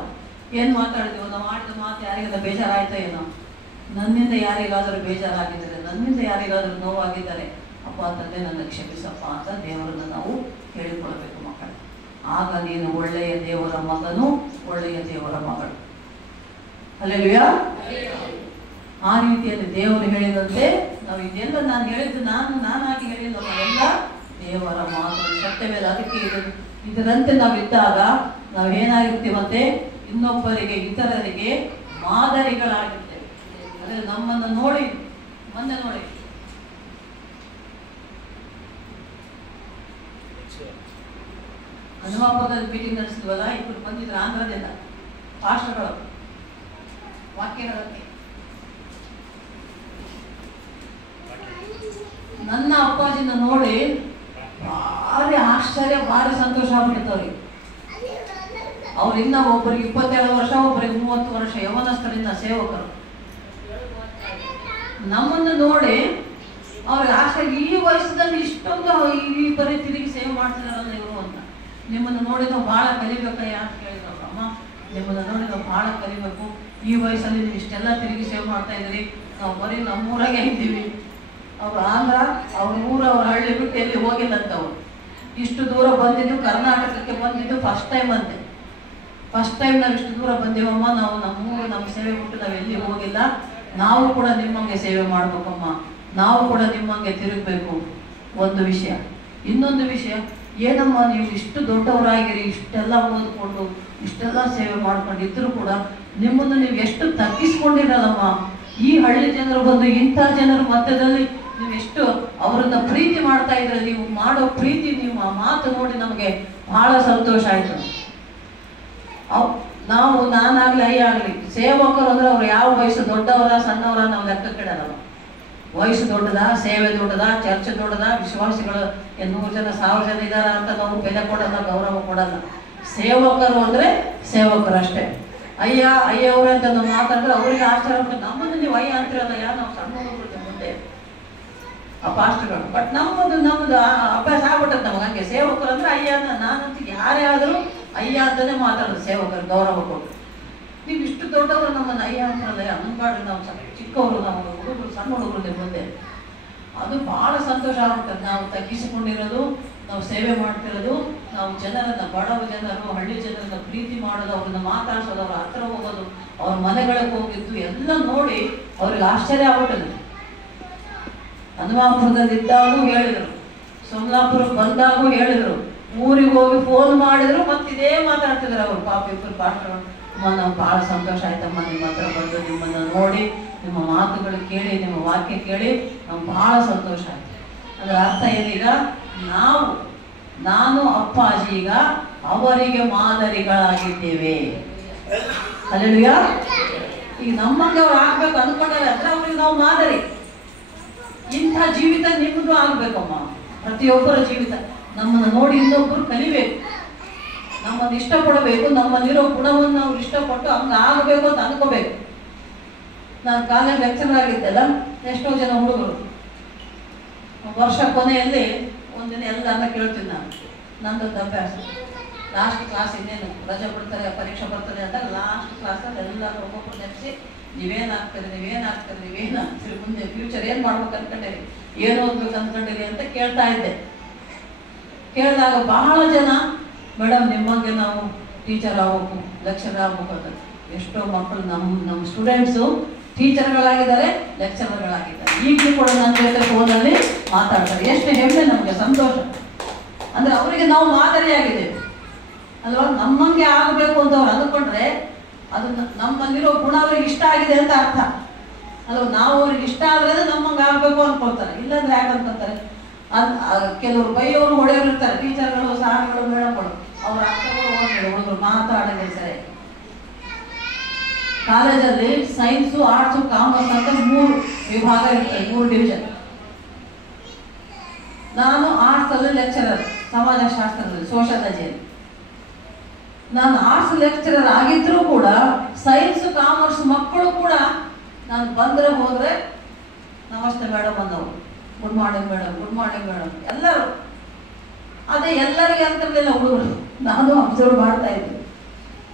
ಏನು ಮಾತಾಡಿದೆವು, ನಾವು ಮಾಡಿದ ಮಾತು ಯಾರಿಗಾದ್ರೂ ಬೇಜಾರಾಯ್ತಾ ಏನೋ, ನನ್ನಿಂದ ಯಾರಿಗಾದರೂ ಬೇಜಾರಾಗಿದ್ದಾರೆ, ನನ್ನಿಂದ ಯಾರಿಗಾದರೂ ನೋವಾಗಿದ್ದಾರೆ, ಅಪ್ಪ ತಂದೆ ನನ್ನ ಕ್ಷಮಿಸಪ್ಪ ಅಂತ ದೇವರನ್ನು ನಾವು ಕೇಳಿಕೊಳ್ಬೇಕು ಮಕ್ಕಳು. ಆಗ ನೀನು ಒಳ್ಳೆಯ ದೇವರ ಮಗನು, ಒಳ್ಳೆಯ ದೇವರ ಮಗಳು. ಹಲ್ಲೆಲೂಯಾ. ಆ ರೀತಿಯಲ್ಲಿ ದೇವರು ಹೇಳಿದಂತೆ ನಾವು ಇದೆಲ್ಲ ನಾನು ಹೇಳಿದ್ದು ನಾನಾಗಿ ಹೇಳಿಲ್ಲ, ಎಲ್ಲ ದೇವರ ಮಾತು ಸತ್ಯವೇದ. ಅದಕ್ಕೆ ಇದರಂತೆ ನಾವಿದ್ದಾಗ ನಾವು ಏನಾಗಿರ್ತೀವಂತೆ, ಇನ್ನೊಬ್ಬರಿಗೆ ಇತರರಿಗೆ ಮಾದರಿಗಳಾಗಿರ್ತೇವೆ. ಅಂದರೆ ನಮ್ಮನ್ನು ನೋಡಿ, ಮೊನ್ನೆ ನೋಡಿ ಹನುಮಾಪುರದಲ್ಲಿ ಮೀಟಿಂಗ್ ನಡೆಸಿದ್ವಲ್ಲ, ಇಬ್ಬರು ಬಂದಿದ್ರು ಆಂಧ್ರದಿಂದ ಪಾಸ್ಟರ್ಗಳು ವಾಕ್ಯ ಹೇಳೋಕ್ಕೆ. ನನ್ನ ಅಪ್ಪಾಜಿನ ನೋಡಿ ಭಾರಿ ಆಶ್ಚರ್ಯ, ಭಾರಿ ಸಂತೋಷ ಆಗ್ಬಿಟ್ಟಿತ್ತು ಅವ್ರಿಗೆ. ಅವ್ರಿಂದ ಒಬ್ಬರಿಗೆ 27 ವರ್ಷ, ಒಬ್ಬರಿಗೆ 30 ವರ್ಷ, ಯೌವನಸ್ಥರಿಂದ ಸೇವಕರು. ನಮ್ಮನ್ನು ನೋಡಿ ಅವ್ರಿಗೆ ಆಶೆ ಈ ವಯಸ್ಸಲ್ಲಿ ಇಷ್ಟೊಂದು ಈ ಬರೀ ತಿರುಗಿ ಸೇವೆ ಮಾಡ್ತಿದಾರಲ್ಲ ಇವರು ಅಂತ. ನಿಮ್ಮನ್ನು ನೋಡಿ ನಾವು ಭಾಳ ಕಲಿಬೇಕಯ್ಯ ಅಂತ ಕೇಳಿದ್ರು ಅಮ್ಮ. ನಿಮ್ಮನ್ನು ನೋಡಿ ನಾವು ಭಾಳ ಕಲಿಬೇಕು. ಈ ವಯಸ್ಸಲ್ಲಿ ನೀವು ಇಷ್ಟೆಲ್ಲ ತಿರುಗಿ ಸೇವೆ ಮಾಡ್ತಾ ಇದ್ದೀರಿ. ನಾವು ಬರೀ ನಮ್ಮೂರಾಗೆ ಇದ್ದೀವಿ. ಅವ್ರು ಆಂಧ್ರ, ಅವ್ರ ಊರು, ಅವ್ರ ಹಳ್ಳಿ ಬಿಟ್ಟು ಎಲ್ಲಿ ಹೋಗಿಲ್ಲಂತವ್ರು. ಇಷ್ಟು ದೂರ ಬಂದಿದ್ದು ಕರ್ನಾಟಕಕ್ಕೆ ಬಂದಿದ್ದು ಫಸ್ಟ್ ಟೈಮ್ ಅಂತೆ. ಫಸ್ಟ್ ಟೈಮ್ ನಾವು ಇಷ್ಟು ದೂರ ಬಂದೀವಮ್ಮ. ನಾವು ನಮ್ಮೂರು ನಮ್ಮ ಸೇವೆ ಬಿಟ್ಟು ನಾವು ಎಲ್ಲಿ ಹೋಗಿಲ್ಲ. ನಾವು ಕೂಡ ನಿಮ್ಮಂಗೆ ಸೇವೆ ಮಾಡ್ಬೇಕಮ್ಮ. ನಾವು ಕೂಡ ನಿಮ್ಮಂಗೆ ತಿರುಗಬೇಕು. ಒಂದು ವಿಷಯ. ಇನ್ನೊಂದು ವಿಷಯ, ಏನಮ್ಮ ನೀವು ಇಷ್ಟು ದೊಡ್ಡವರಾಗಿರಿ, ಇಷ್ಟೆಲ್ಲ ಓದ್ಕೊಂಡು ಇಷ್ಟೆಲ್ಲ ಸೇವೆ ಮಾಡ್ಕೊಂಡಿದ್ರು ಕೂಡ ನಿಮ್ಮನ್ನು ನೀವು ಎಷ್ಟು ತಗ್ಗಿಸ್ಕೊಂಡಿರಲ್ಲಮ್ಮ. ಈ ಹಳ್ಳಿ ಜನರು ಬಂದು ಇಂಥ ಜನರ ಮಧ್ಯದಲ್ಲಿ ನೀವು ಎಷ್ಟು ಅವರನ್ನ ಪ್ರೀತಿ ಮಾಡ್ತಾ ಇದ್ರೆ, ನೀವು ಮಾಡೋ ಪ್ರೀತಿ, ನೀವು ಆ ಮಾತು ನೋಡಿ ನಮಗೆ ಬಹಳ ಸಂತೋಷ ಆಯ್ತು. ನಾನಾಗ್ಲಿ ಅಯ್ಯ ಆಗ್ಲಿ ಸೇವಕರು ಅಂದ್ರೆ ಅವ್ರು ಯಾವ ವಯಸ್ಸು ದೊಡ್ಡವರ ಸಣ್ಣವರ ನಾವು ಲೆಕ್ಕ ಕೆಡಲ್ಲ. ವಯಸ್ಸು ದೊಡ್ಡದ, ಸೇವೆ ದೊಡ್ಡದ, ಚರ್ಚೆ ದೊಡ್ಡದ, ವಿಶ್ವಾಸಿಗಳು 100 ಜನ 1000 ಜನ ಇದಾರ ಅಂತ ನಾವು ಬೆಲೆ ಕೊಡಲ್ಲ, ಗೌರವ ಕೊಡಲ್ಲ. ಸೇವಕರು ಅಂದ್ರೆ ಸೇವಕರು ಅಷ್ಟೇ. ಅಯ್ಯ ಅಯ್ಯವ್ರೆ ಅಂತ ನಾವು ಮಾತಾಡಿದ್ರೆ ಅವರಿಗೆ ಆಶ್ಚರ್ಯ. ನಮ್ಮನ್ನು ನೀವು ಅಯ್ಯ ಅಂತಿರಲ್ಲ, ನಾವು ಸಣ್ಣ ಹುಡುಗರು ಮುಂದೆ ಆ ಪಾಸ್ಟ್ಗಳು. ಬಟ್ ನಮ್ಮದು ಅಭ್ಯಾಸ ಆಗ್ಬಿಟ್ಟದ ನಮಗೆ. ಹಂಗೆ ಸೇವಕರು ಅಂದ್ರೆ ಅಯ್ಯ ಅಂತ. ನಾನಂತ ಯಾರೇ ಆದರೂ ಅಯ್ಯ ಅಂತಾನೆ ಮಾತಾಡೋದು ಸೇವಕರು, ಗೌರವ ಕೊಟ್ಟು. ನೀವು ಇಷ್ಟು ದೊಡ್ಡವರು ನಮ್ಮನ್ನು ಅಯ್ಯ ಅಂತಾರಲ್ಲ, ಅನ್ಬಾರ್ದು. ನಾವು ಚಿಕ್ಕವರು, ನಾವು ಹುಡುಗರು, ಸಣ್ಣ ಹುಡುಗರು ನಿಮ್ಮ ಮುಂದೆ. ಅದು ಬಹಳ ಸಂತೋಷ ಆಗ್ಬಿಡ್ತದೆ. ನಾವು ತಗ್ಗಿಸಿಕೊಂಡಿರೋದು, ನಾವು ಸೇವೆ ಮಾಡ್ತಿರೋದು, ನಾವು ಜನರನ್ನ, ಬಡವ ಜನರು, ಹಳ್ಳಿ ಜನರನ್ನ ಪ್ರೀತಿ ಮಾಡೋದು, ಅವ್ರನ್ನ ಮಾತಾಡ್ಸೋದು, ಅವ್ರ ಹತ್ರ ಹೋಗೋದು, ಅವ್ರ ಮನೆಗಳಿಗೆ ಹೋಗಿದ್ದು ಎಲ್ಲ ನೋಡಿ ಅವ್ರಿಗೆ ಆಶ್ಚರ್ಯ ಆಗ್ಬಿಟ್ಟದು. ಹನುಮಾಪುರದಲ್ಲಿದ್ದಾಗೂ ಹೇಳಿದರು, ಸೋಮಲಾಪುರಕ್ಕೆ ಬಂದಾಗೂ ಹೇಳಿದರು, ಊರಿಗೆ ಹೋಗಿ ಫೋನ್ ಮಾಡಿದ್ರು ಮತ್ತಿದೇ ಮಾತಾಡ್ತಿದ್ರು ಅವರು. ಪಾಪ ಇಬ್ಬರು ಪಾಸ್ಟರ್ಗಳು. ನಾವು ಭಾಳ ಸಂತೋಷ ಆಯ್ತಮ್ಮ ನಿಮ್ಮ ಹತ್ರ ಬಂದು, ನಿಮ್ಮನ್ನು ನೋಡಿ, ನಿಮ್ಮ ಮಾತುಗಳು ಕೇಳಿ, ನಿಮ್ಮ ವಾಕ್ಯ ಕೇಳಿ ನಾವು ಭಾಳ ಸಂತೋಷ ಆಯ್ತು. ಅದರ ಅರ್ಥ ಏನೀಗ, ನಾನು ಅಪ್ಪಾಜಿ ಈಗ ಅವರಿಗೆ ಮಾದರಿಗಳಾಗಿದ್ದೇವೆ. ಅಲ್ಲೆಲ್ಲೂಯಾ. ಈಗ ನಮ್ಮಂಗೆ ಅವ್ರು ಆಗ್ಬೇಕು ಅಂದ್ಕೊಂಡಾರೆ ಅಂದ್ರೆ ಅವ್ರಿಗೆ ನಾವು ಮಾದರಿ. ಇಂಥ ಜೀವಿತ ನಿಮ್ಮದು ಆಗ್ಬೇಕಮ್ಮ. ಪ್ರತಿಯೊಬ್ಬರ ಜೀವಿತ ನಮ್ಮನ್ನು ನೋಡಿ ಇನ್ನೊಬ್ಬರು ಕಲಿಬೇಕು, ನಮ್ಮನ್ನು ಇಷ್ಟಪಡಬೇಕು, ನಮ್ಮಲ್ಲಿರೋ ಗುಣವನ್ನು ಅವ್ರು ಇಷ್ಟಪಟ್ಟು ಹಂಗೆ ಆಗಬೇಕು ಅಂತ ಅನ್ಕೋಬೇಕು. ನಾನು ಕಾಲೇಜ್ ಲೆಕ್ಚರರ್ ಆಗಿದ್ದೆಲ್ಲ, ಎಷ್ಟೋ ಜನ ಹುಡುಗರು ವರ್ಷ ಕೊನೆಯಲ್ಲಿ ಒಂದಿನ ಎಲ್ಲರನ್ನ ಕೇಳ್ತೀನಿ ನಾನು. ನಂದೊಂದು ಅಭ್ಯಾಸ, ಲಾಸ್ಟ್ ಕ್ಲಾಸ್ ಇನ್ನೇನು ರಜೆ ಬಿಡ್ತಾರೆ, ಪರೀಕ್ಷೆ ಬರ್ತದೆ ಅಂತ ಲಾಸ್ಟ್ ಕ್ಲಾಸಲ್ಲಿ ಎಲ್ಲ ಒಬ್ಬೊಬ್ಬರು ನೆನೆಸಿ ನೀವೇನಾಗ್ತೀರಿ ಮುಂದೆ ಫ್ಯೂಚರ್ ಏನು ಮಾಡ್ಬೇಕು ಅನ್ಕೊಂಡಿರಿ, ಏನು ಓದ್ಬೇಕು ಅನ್ಕೊಂಡಿರಿ ಅಂತ ಕೇಳ್ತಾ ಇದ್ದೆ. ಕೇಳಿದಾಗ ಬಹಳ ಜನ ಮೇಡಮ್ ನಿಮ್ಮಂಗೆ ನಾವು ಟೀಚರ್ ಆಗ್ಬೇಕು, ಲೆಕ್ಚರರ್ ಆಗ್ಬೇಕು ಅಂತ. ಎಷ್ಟೋ ಮಕ್ಕಳು ನಮ್ಮ ಸ್ಟೂಡೆಂಟ್ಸು ಟೀಚರ್ಗಳಾಗಿದ್ದಾರೆ, ಲೆಕ್ಚರರ್ಗಳಾಗಿದ್ದಾರೆ. ಈಗಲೂ ಕೂಡ ನನ್ನ ಜೊತೆ ಫೋನಲ್ಲಿ ಮಾತಾಡ್ತಾರೆ. ಎಷ್ಟು ಹೆಮ್ಮೆ, ನಮಗೆ ಸಂತೋಷ. ಅಂದರೆ ಅವರಿಗೆ ನಾವು ಮಾದರಿಯಾಗಿದ್ದೇವೆ ಅಲ್ವಾ. ನಮ್ಮಂಗೆ ಆಗಬೇಕು ಅಂತ ಅವ್ರು ಅಂದ್ಕೊಂಡ್ರೆ ಅದು ನಮ್ಮಲ್ಲಿರೋ ಗುಣ ಅವ್ರಿಗೆ ಇಷ್ಟ ಆಗಿದೆ ಅಂತ ಅರ್ಥ ಅಲ್ವಾ. ನಾವು ಅವ್ರಿಗೆ ಇಷ್ಟ ಆದರೆ ನಮ್ಮಂಗೆ ಆಗಬೇಕು ಅನ್ಕೊಳ್ತಾರೆ. ಇಲ್ಲಾಂದ್ರೆ ಯಾಕೆ ಅನ್ಕೊಳ್ತಾರೆ. ಕೆಲವರು ಬೈಯೋರು ಹೊಡೆಯೋರು ಇರ್ತಾರೆ, ಟೀಚರ್ಗಳು, ಸಾರ್ಗಳು, ಮೇಡಮ್ಗಳು. ಅವ್ರ ಅರ್ಥಗಳು ಹುಡುಗರು ಮಾತಾಡೋದೇ ಸರಿ. ಕಾಲೇಜಲ್ಲಿ ಸೈನ್ಸು, ಆರ್ಟ್ಸು, ಕಾಮರ್ಸ್ ಅಂತ 3 ವಿಭಾಗ ಇರ್ತದೆ, 3 ಡಿವಿಷನ್. ನಾನು ಆರ್ಟ್ಸ್ ಅಲ್ಲಿ ಲೆಕ್ಚರರ್, ಸಮಾಜಶಾಸ್ತ್ರದಲ್ಲಿ, ಸೋಷಿಯಾಲಜಿಯಲ್ಲಿ. ನಾನು ಆರ್ಟ್ಸ್ ಲೆಕ್ಚರರ್ ಆಗಿದ್ರೂ ಕೂಡ ಸೈನ್ಸ್, ಕಾಮರ್ಸ್ ಮಕ್ಕಳು ಕೂಡ ನಾನು ಬಂದರೆ ಹೋದರೆ ನಮಸ್ತೆ ಮೇಡಮ್ ಅನ್ನೋರು, good morning madam, good morning madam ಎಲ್ಲರೂ. ಅದೇ ಎಲ್ಲರಿಗೆ ಅಂತಿರಲಿಲ್ಲ ಹುಡುಗರು. ನಾನು ಅಬ್ಸರ್ವ್ ಮಾಡ್ತಾ ಇದ್ದೆ.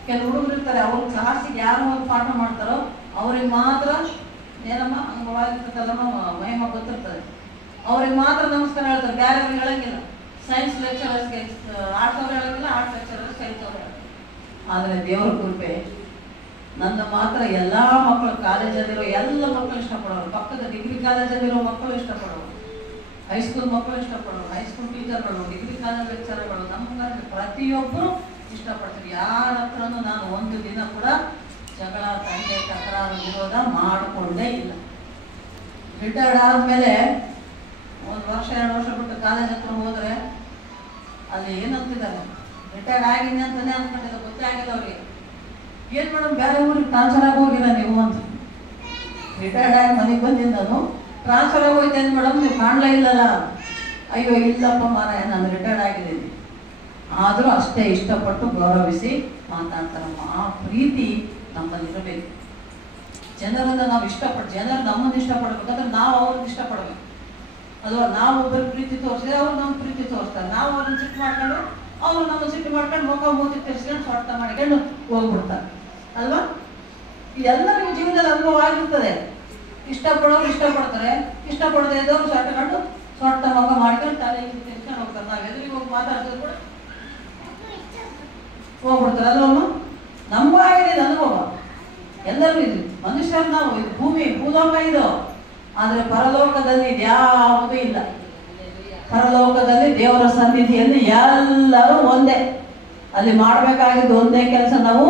ಕೆಲವು ಹುಡುಗರು ಇರ್ತಾರೆ, ಅವ್ರ ಕ್ಲಾಸಿಗೆ ಯಾರು ಒಂದು ಪಾಠ ಮಾಡ್ತಾರೋ ಅವ್ರಿಗೆ ಮಾತ್ರ ಏನಮ್ಮ ಅಂಗವಾಗಿರ್ತದಲ್ಲಮ್ಮ ಮಹಿಮ ಗೊತ್ತಿರ್ತದೆ, ಅವ್ರಿಗೆ ಮಾತ್ರ ನಮಸ್ಕಾರ ಹೇಳ್ತಾರೆ, ಬೇರೆಯವ್ರಿಗೆ ಹೇಳಂಗಿಲ್ಲ. ಸೈನ್ಸ್ ಲೆಕ್ಚರರ್ಸ್ಗೆ ಆರ್ಟ್ಸ್ ಅವ್ರು ಹೇಳಂಗಿಲ್ಲ, ಆರ್ಟ್ಸ್ ಲೆಕ್ಚರರ್ಸ್ ಸೈನ್ಸ್ ಅವ್ರು ಹೇಳಂಗಿಲ್ಲ. ಆದರೆ ದೇವರ ಕೃಪೆ ನನ್ನ ಮಾತ್ರ ಎಲ್ಲ ಮಕ್ಕಳು, ಕಾಲೇಜಲ್ಲಿರೋ ಎಲ್ಲ ಮಕ್ಕಳು ಇಷ್ಟಪಡೋರು, ಪಕ್ಕದ ಡಿಗ್ರಿ ಕಾಲೇಜಲ್ಲಿರೋ ಮಕ್ಕಳು ಇಷ್ಟಪಡೋರು, ಹೈಸ್ಕೂಲ್ ಮಕ್ಕಳು ಇಷ್ಟಪಡೋರು, ಹೈಸ್ಕೂಲ್ ಟೀಚರ್ಗಳು, ಡಿಗ್ರಿ ಕಾಲೇಜ್ ಲೆಕ್ಚರ್ಗಳು, ನಮ್ಮ ಪ್ರತಿಯೊಬ್ಬರು ಇಷ್ಟಪಡ್ತಾರೆ. ಯಾರ ಹತ್ರನೂ ನಾನು ಒಂದು ದಿನ ಕೂಡ ಜಗಳ, ತಂಟೆ, ತಕರಾರು, ವಿರೋಧ ಮಾಡಿಕೊಂಡೇ ಇಲ್ಲ. ರಿಟೈರ್ಡ್ ಆದಮೇಲೆ 1 ವರ್ಷ 2 ವರ್ಷ ಬಿಟ್ಟು ಕಾಲೇಜ್ ಹತ್ರ ಹೋದರೆ ಅಲ್ಲಿ ಏನಂತಿದ್ದಾರೆ, ರಿಟೈರ್ಡ್ ಆಗಿನಿ ಅಂತಾನೆ ಅಂದ್ಕೊಂಡಿದ್ದೆ, ಗೊತ್ತೇ ಆಗಿಲ್ಲ ಅವ್ರಿಗೆ. ಏನು ಮೇಡಮ್ ಬೇರೆ ಊರಿಗೆ ಟ್ರಾನ್ಸ್ಫರ್ ಆಗಿ ಹೋಗಿಲ್ಲ ನೀವು ಅಂತ. ರಿಟೈರ್ಡ್ ಆಗಿ ಮನೆಗೆ ಬಂದಿದ್ದು ನಾನು, ಟ್ರಾನ್ಸ್ಫರ್ ಆಗಿ ಹೋಯ್ತೇನೆ ಮೇಡಮ್, ನೀವು ಕಾಣಲೇ ಇಲ್ಲಲ್ಲ. ಅಯ್ಯೋ ಇಲ್ಲಪ್ಪ ಮಾರಾಯ, ನಾನು ರಿಟೈರ್ಡ್ ಆಗಿದ್ದೀನಿ. ಆದರೂ ಅಷ್ಟೇ ಇಷ್ಟಪಟ್ಟು ಗೌರವಿಸಿ ಮಾತಾಡ್ತಾರಮ್ಮ. ಆ ಪ್ರೀತಿ ನಮ್ಮಲ್ಲಿರಬೇಕು. ಜನರನ್ನು ನಾವು ಜನರು ನಮ್ಮನ್ನು ಇಷ್ಟಪಡಬೇಕಂದ್ರೆ ನಾವು ಅವ್ರನ್ನ ಇಷ್ಟಪಡಬೇಕು. ಅಲ್ವಾ? ನಾವು ಒಬ್ಬರು ಪ್ರೀತಿ ತೋರಿಸಿದ್ರೆ ಅವ್ರು ನಮ್ಮ ಪ್ರೀತಿ ತೋರಿಸ್ತಾರೆ. ನಾವು ಅವ್ರನ್ನ ಸಿಟ್ಟು ಮಾಡ್ಕೊಂಡು ಅವ್ರು ನಮ್ಮ ಸಿಟ್ಟು ಮಾಡ್ಕೊಂಡು ಮುಖ ಮೂತಿ ತಿರ್ಸ್ಕೊಂಡು ಸ್ವಾರ್ಥ ಮಾಡ್ಕೊಂಡು ಹೋಗ್ಬಿಡ್ತಾರೆ ಅಲ್ವಾ? ಇದೆಲ್ಲರಿಗೂ ಜೀವನದಲ್ಲಿ ಅನುಭವ ಆಗಿರ್ತದೆ. ಇಷ್ಟಪಡೋರು ಇಷ್ಟಪಡ್ತಾರೆ, ಇಷ್ಟಪಡದೇ ಇದ್ದವರು ಸಟ್ಕೊಂಡು ಸ್ವಾರ್ಥ ಮುಖ ಮಾಡ್ಕೊಂಡು ತಲೆ ತಿರ್ಸ್ಕೊಂಡು ಹೋಗ್ತಾರೆ. ನಾವು ಎದುರಿಗೆ ಹೋಗಿ ಮಾತಾಡ್ತಿದ್ರು ಕೂಡ ಹೋಗ್ಬಿಡ್ತಾರೆ. ಅದನ್ನು ನಮಗೂ ಆಗಿದೆ ಅನುಭವ, ಎಲ್ಲರೂ ಇದು ಮನುಷ್ಯರು ನಾವು. ಇದು ಭೂಮಿ ಭೂಲೋಕ ಇದು. ಆದರೆ ಪರಲೋಕದಲ್ಲಿ ಇದ್ಯಾವುದೂ ಇಲ್ಲ. ಪರಲೋಕದಲ್ಲಿ ದೇವರ ಸನ್ನಿಧಿಯಲ್ಲಿ ಎಲ್ಲರೂ ಒಂದೇ. ಅಲ್ಲಿ ಮಾಡಬೇಕಾಗಿದ್ದು ಒಂದೇ ಕೆಲಸ, ನಾವು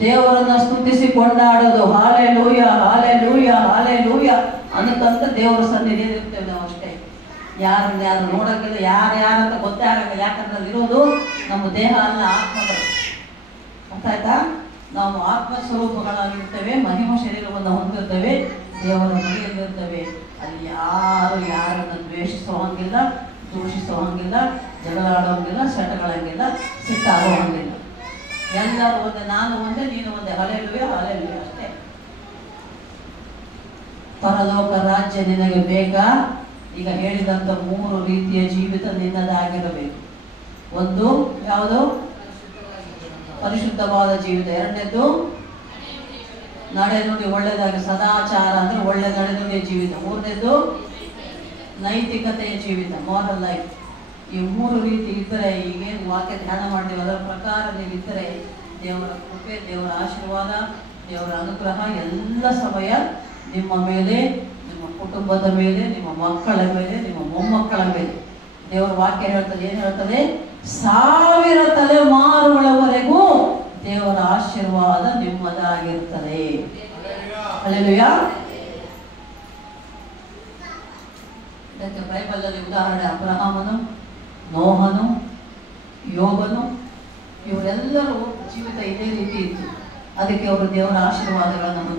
ದೇವರನ್ನ ಸ್ತುತಿಸಿ ಕೊಂಡಾಡೋದು. ಹಾಲೆಲೂಯ ಹಾಲೆಲೂಯ ಹಾಲೆಲೂಯ ಅನ್ನಕ್ಕಂತ ದೇವರ ಸನ್ನಿಧಿಯಲ್ಲಿ ಇರ್ತೇವೆ ನಾವು ಅಷ್ಟೇ. ಯಾರು ನೋಡೋಕ್ಕಿಲ್ಲ, ಯಾರಂತ ಗೊತ್ತೇ ಆಗಲ್ಲ. ಯಾಕಂದ್ರೆ ಅಲ್ಲಿರೋದು ನಮ್ಮ ದೇಹ ಅಲ್ಲ, ಆತ್ಮಗಳು. ಅರ್ಥ ಆಯ್ತಾ? ನಾವು ಆತ್ಮ ಸ್ವರೂಪಗಳಾಗಿರ್ತೇವೆ, ಮಹಿಮ ಶರೀರವನ್ನು ಹೊಂದಿರ್ತೇವೆ, ದೇವರ ಮನೆಯಲ್ಲಿರ್ತೇವೆ. ಅಲ್ಲಿ ಯಾರನ್ನು ದ್ವೇಷಿಸೋ ಹಂಗಿಲ್ಲ, ದೂಷಿಸೋ ಹಂಗಿಲ್ಲ, ಜಗಳಾಡೋಂಗಿಲ್ಲ, ಸೆಟಗಳಂಗಿಲ್ಲ, ಸಿಟ್ಟಾಗೋ ಹಂಗಿಲ್ಲ. ಎಲ್ಲರೂ ಒಂದೇ, ನಾನು ಒಂದೇ, ನೀನು ಒಂದೇ. ಹಲ್ಲೆಲೂಯ ಹಲ್ಲೆಲೂಯ ಅಷ್ಟೇ. ಪರಲೋಕ ರಾಜ್ಯ ನಿನಗೆ ಬೇಕಾ? ಈಗ ಹೇಳಿದಂಥ 3 ರೀತಿಯ ಜೀವಿತ ನಿನ್ನದಾಗಿರಬೇಕು. ಒಂದು ಯಾವುದು? ಪರಿಶುದ್ಧವಾದ ಜೀವಿತ. ಎರಡನೇದು ನಡೆನುಡಿ ಒಳ್ಳೆಯದಾಗಿ, ಸದಾಚಾರ ಅಂದ್ರೆ ಒಳ್ಳೆ ನಡೆನುಡಿಯ ಜೀವಿತ. ಮೂರನೇದು ನೈತಿಕತೆಯ ಜೀವಿತ, ಮಾರಲ್ ಲೈಫ್. ಈ 3 ರೀತಿ ಇದ್ದರೆ, ಈಗೇನು ವಾಕ್ಯ ಧ್ಯಾನ ಮಾಡ್ತೀವಿ ಅದರ ಪ್ರಕಾರ ನೀವಿದ್ದರೆ, ದೇವರ ಕೃಪೆ, ದೇವರ ಆಶೀರ್ವಾದ, ದೇವರ ಅನುಗ್ರಹ ಎಲ್ಲ ಸಮಯ ನಿಮ್ಮ ಮೇಲೆ, ನಿಮ್ಮ ಕುಟುಂಬದ ಮೇಲೆ, ನಿಮ್ಮ ಮಕ್ಕಳ ಮೇಲೆ, ನಿಮ್ಮ ಮೊಮ್ಮಕ್ಕಳ ಮೇಲೆ. ದೇವರ ವಾಕ್ಯ ಹೇಳ್ತದೆ, ಏನು ಹೇಳ್ತದೆ? 1000 ತಲೆಮಾರುಗಳವರೆಗೂ ದೇವರ ಆಶೀರ್ವಾದ ನಿಮ್ಮದಾಗಿರ್ತದೆ. ಹಲ್ಲೆಲೂಯ. ಇದಕ್ಕೆ ಬೈಬಲಲ್ಲಿ ಉದಾಹರಣೆ ಅಬ್ರಹಾಮನು, ನೋಹನು, ಯೋಬನು, ಇವರೆಲ್ಲರೂ ಜೀವಿತ ಇದೇ ರೀತಿ ಇತ್ತು. ಅದಕ್ಕೆ ಅವರು ದೇವರ ಆಶೀರ್ವಾದಗಳನ್ನು